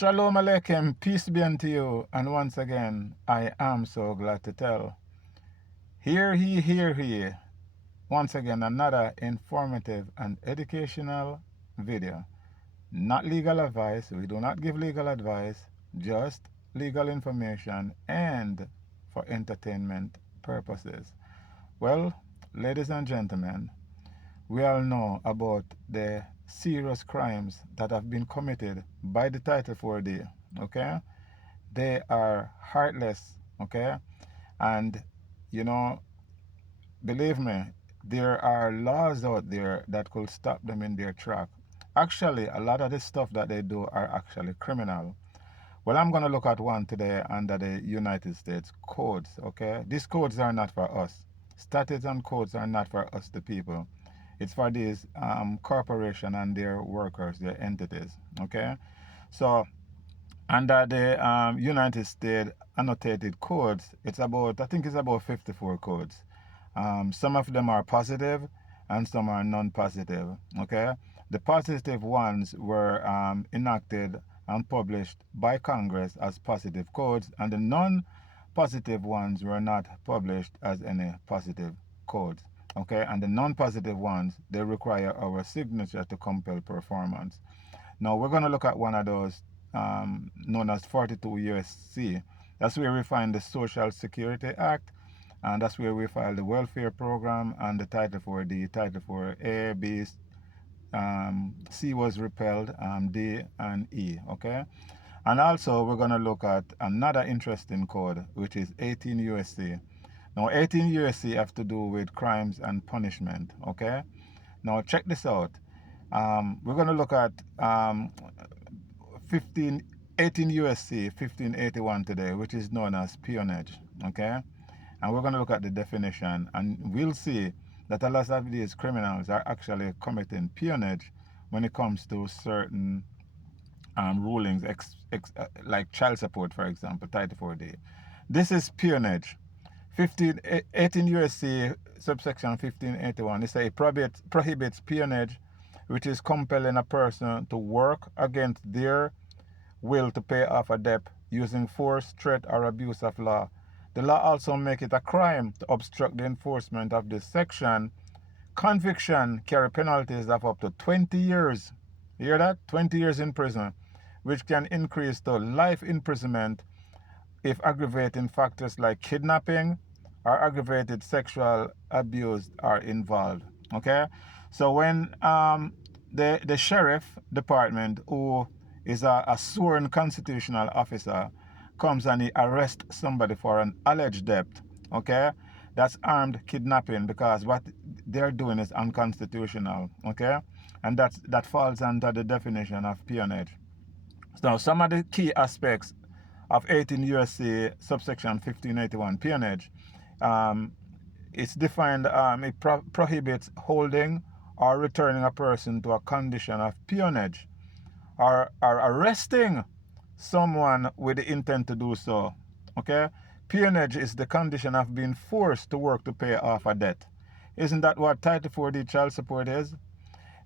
Shalom Aleichem, peace be unto you, and once again, I am so glad to tell. Hear ye, once again another informative and educational video. Not legal advice, we do not give legal advice, just legal information and for entertainment purposes. Well, ladies and gentlemen, we all know about the serious crimes that have been committed by the Title 4D, okay? They are heartless, okay? And, you know, believe me, there are laws out there that could stop them in their track. Actually, a lot of the stuff that they do are actually criminal. Well, I'm going to look at one today under the United States codes, okay? These codes are not for us. Statutes and codes are not for us, the people. It's for these corporations and their workers, their entities, okay? So, under the United States annotated codes, I think it's about 54 codes. Some of them are positive and some are non-positive, okay? The positive ones were enacted and published by Congress as positive codes, and the non-positive ones were not published as any positive codes, okay? And the non-positive ones, they require our signature to compel performance. Now we're going to look at one of those known as 42 USC. That's where we find the Social Security Act, and that's where we file the welfare program and the Title 4D, Title 4A, B, C was repelled, D and E, okay? And also we're going to look at another interesting code, which is 18 USC. Now 18 USC have to do with crimes and punishment, okay? Now check this out. We're going to look at 18 USC 1581 today, which is known as peonage, okay? And we're going to look at the definition, and we'll see that a lot of these criminals are actually committing peonage when it comes to certain rulings, like child support, for example, Title 4D. This is peonage. 18 USC subsection 1581. It says it prohibits peonage, which is compelling a person to work against their will to pay off a debt using force, threat, or abuse of law. The law also makes it a crime to obstruct the enforcement of this section. Conviction carry penalties of up to 20 years. You hear that? 20 years in prison, which can increase to life imprisonment if aggravating factors like kidnapping or aggravated sexual abuse are involved. Okay? So when the sheriff department, who is a sworn constitutional officer, comes and he arrests somebody for an alleged debt, okay, that's armed kidnapping, because what they're doing is unconstitutional, okay, and that falls under the definition of peonage. Now, some of the key aspects of 18 USC subsection 1581 peonage, it's defined, it prohibits holding or returning a person to a condition of peonage, or arresting someone with the intent to do so, okay? Peonage is the condition of being forced to work to pay off a debt. Isn't that what Title 4D child support is?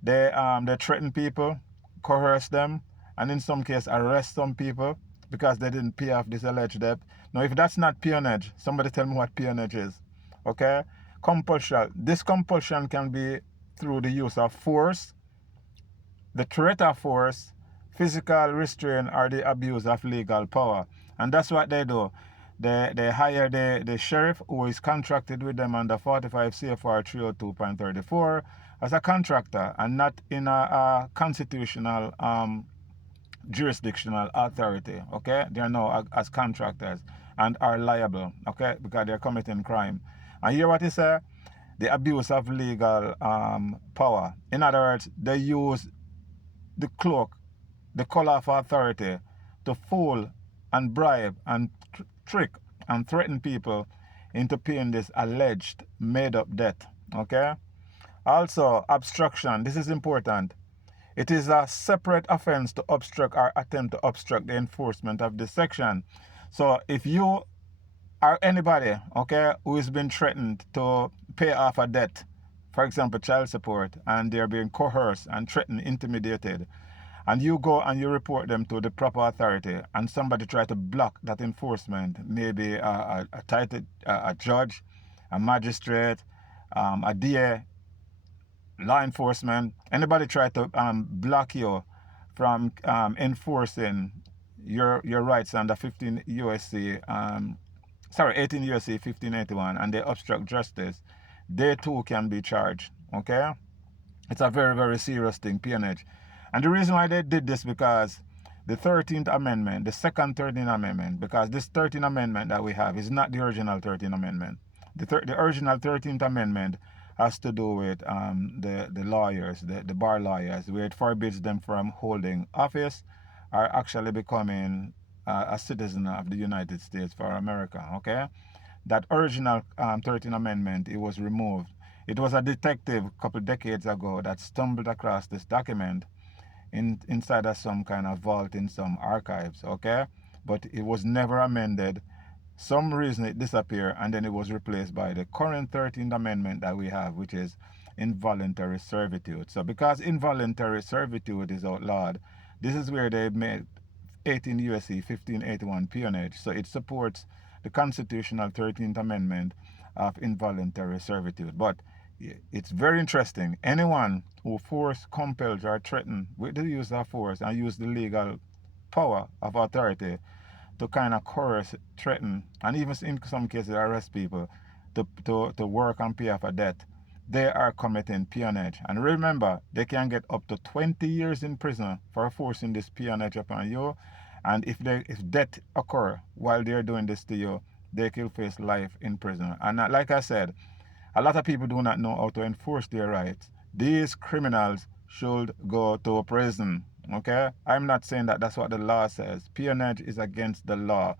They threaten people, coerce them, and in some cases arrest some people because they didn't pay off this alleged debt. Now, if that's not peonage, somebody tell me what peonage is, okay? Compulsion. This compulsion can be through the use of force, the threat of force, physical restraint, or the abuse of legal power. And that's what they do. They hire the sheriff, who is contracted with them under 45 CFR 302.34 as a contractor and not in a constitutional jurisdictional authority, okay? They are now as contractors and are liable, okay, because they're committing crime. And hear what he said? The abuse of legal power. In other words, they use the cloak, the color of authority, to fool and bribe and trick and threaten people into paying this alleged made-up debt, okay? Also, obstruction. This is important. It is a separate offense to obstruct or attempt to obstruct the enforcement of this section. So if you are anybody, okay, who has been threatened to pay off a debt, for example, child support, and they're being coerced and threatened, intimidated, and you go and you report them to the proper authority, and somebody try to block that enforcement, maybe a judge, a magistrate, a DA, law enforcement, anybody try to block you from enforcing your rights under 15 USC, 18 USC 1581, and they obstruct justice, they too can be charged. Okay, it's a very, very serious thing, peonage. And the reason why they did this, because the 13th Amendment, the second 13th Amendment, because this 13th Amendment that we have is not the original 13th Amendment. The original 13th Amendment has to do with the lawyers, the bar lawyers, where it forbids them from holding office or actually becoming a citizen of the United States for America. Okay, that original 13th Amendment, it was removed. It was a detective a couple decades ago that stumbled across this document inside of some kind of vault in some archives, okay? But it was never amended. Some reason it disappeared, and then it was replaced by the current 13th Amendment that we have, which is involuntary servitude. So because involuntary servitude is outlawed, this is where they made 18 USC 1581 peonage. So it supports the constitutional 13th Amendment of involuntary servitude. But it's very interesting. Anyone who force, compels, or threatens with the use of force and use the legal power of authority to kind of coerce, threaten, and even in some cases arrest people to work and pay off a debt, they are committing peonage. And remember, they can get up to 20 years in prison for forcing this peonage upon you. And if death occur while they're doing this to you, they can face life in prison. And like I said, a lot of people do not know how to enforce their rights. These criminals should go to prison. Okay? I'm not saying that that's what the law says. Peonage is against the law,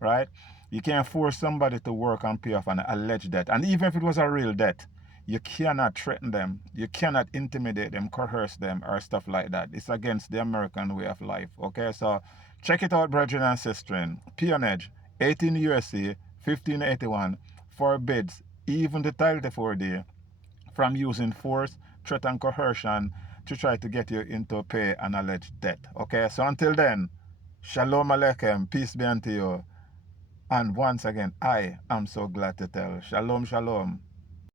right? You can't force somebody to work and pay off an alleged debt. And even if it was a real debt, you cannot threaten them. You cannot intimidate them, coerce them, or stuff like that. It's against the American way of life. Okay? So check it out, brethren and sisters. Peonage, 18 USC 1581, forbids even the Title 4D from using force, threat, and coercion to try to get you into pay an alleged debt. Okay, so until then, Shalom Aleichem, peace be unto you. And once again, I am so glad to tell. Shalom, shalom.